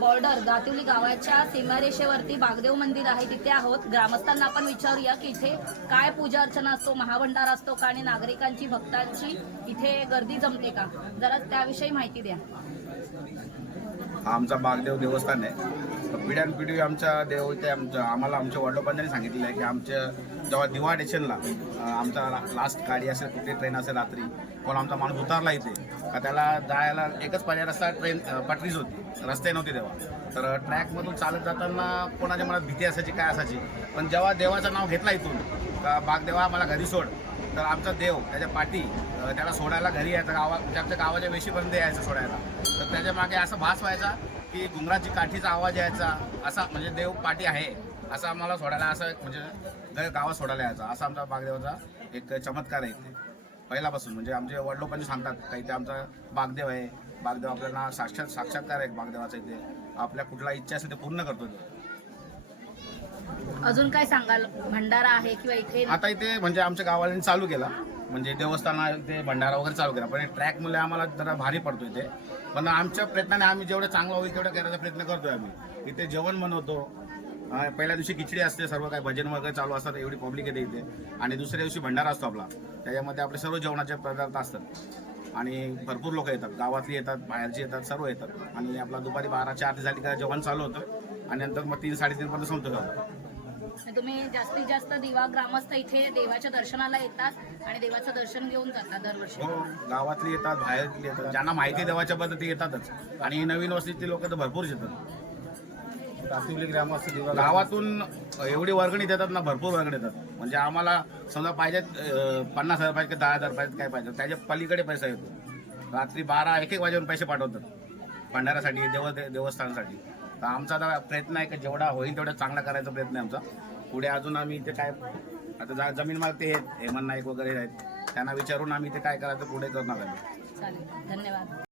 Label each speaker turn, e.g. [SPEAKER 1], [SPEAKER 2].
[SPEAKER 1] Border दातिवली गावाच्या सीमारेषेवरती बागदेव मंदिर आहे. तिथे आहोत. ग्रामस्थांना आपण विचारूया की इथे काय पूजा अर्चना असतो महाभंडारा असतो का आणि नागरिकांची भक्तांची इथे गर्दी जमते का? जरा त्याविषयी माहिती द्या.
[SPEAKER 2] हा आमचा बागदेव देवस्थान आहे. पिढ्यानपिढी आमच्या देव इथे आमच्या आम्हाला आमच्या वडिलोपांनी सांगितलेलं आहे की आमच्या जेव्हा दिवा स्टेशनला आमचा लास्ट गाडी असेल कुठे ट्रेन असेल रात्री कोण आमचा माणूस उतारला इथे का त्याला जायला एकच पर्याय रस्ता ट्रेन पटरीच होती रस्ते नव्हते तेव्हा. तर ट्रॅकमधून चालत जाताना कोणाच्या मनात भीती असायची काय असायची? पण जेव्हा देवाचं नाव घेतलं इथून का बागदेवा मला घरी सोड तर आमचा देव त्याच्या पाठी त्याला सोडायला घरी यायचं गावा म्हणजे आमच्या गावाच्या वेशीपर्यंत यायचं सोडायला. तर त्याच्यामागे असं भास व्हायचा की घुंगराची काठीचा आवाज यायचा असा म्हणजे देव पाठी आहे असं आम्हाला सोडायला असं एक म्हणजे गावात सोडायला यायचा. असा आमचा बागदेवाचा एक चमत्कार आहे इथे. पहिल्यापासून म्हणजे आमचे वडिलोपांनी सांगतात का इथे आमचा बागदेव आहे. बागदेव आपल्याला साक्षात साक्षात्कार आहे बागदेवाचा इथे. आपल्या कुठला इच्छा असेल ते पूर्ण करतो तो.
[SPEAKER 1] अजून काय सांगाल? भंडारा आहे किंवा इथे
[SPEAKER 2] आता इथे म्हणजे आमच्या गावाला चालू केला. म्हणजे देवस्थाना ते भंडारा वगैरे चालू केला. पण ट्रॅकमुळे आम्हाला जरा भारी पडतो इथे पण आमच्या प्रयत्नाने आम्ही जेवढं चांगलं होईल तेवढं करायचा प्रयत्न करतोय आम्ही. इथे जेवण बनवतो. पहिल्या दिवशी खिचडी असते सर्व काही भजन वगैरे चालू असतात एवढी पब्लिक येते इथे. आणि दुसऱ्या दिवशी भंडारा असतो आपला. त्याच्यामध्ये आपले सर्व जेवणाचे पदार्थ असतात. आणि भरपूर लोक येतात. गावातली येतात बाहेरची येतात सर्व येतात. आणि आपला दुपारी बाराच्या आरती झाली का जेवण चालू होतं. आणि नंतर मग तीन साडेतीनपर्यंत संपतो
[SPEAKER 1] तुम्ही जास्तीत जास्त दिवा ग्रामस्थ इथे देवाच्या दर्शनाला येतात आणि देवाचं दर्शन घेऊन जातात दरवर्षी.
[SPEAKER 2] हो गावातली येतात बाहेरली येतात. ज्यांना माहिती आहे देवाच्या पद्धती येतातच. आणि नवीन वस्तीतली लोक तर भरपूर येतात.
[SPEAKER 3] रातिवली ग्रामस्थ दिवा
[SPEAKER 2] गावातून एवढी वर्गणी देतात ना भरपूर वर्गणी देतात. म्हणजे आम्हाला समजा पाहिजेत पन्नास हजार पाहिजे दहा हजार पाहिजे काय पाहिजे त्याच्या पलीकडे पैसा येतो. रात्री बारा एक एक वाजेपर्यंत पैसे पाठवतात. भंडाऱ्यासाठी देव देवस्थानासाठी. तर आमचा आता प्रयत्न आहे का जेवढा होईल तेवढा चांगला करायचा प्रयत्न आहे आमचा. पुढे अजून आम्ही इथे काय आता जा जमीन मागते आहेत हेमंत नाईक वगैरे आहेत. त्यांना विचारून आम्ही इथे काय करायचं पुढे करणार आहे.
[SPEAKER 1] चालेल. धन्यवाद.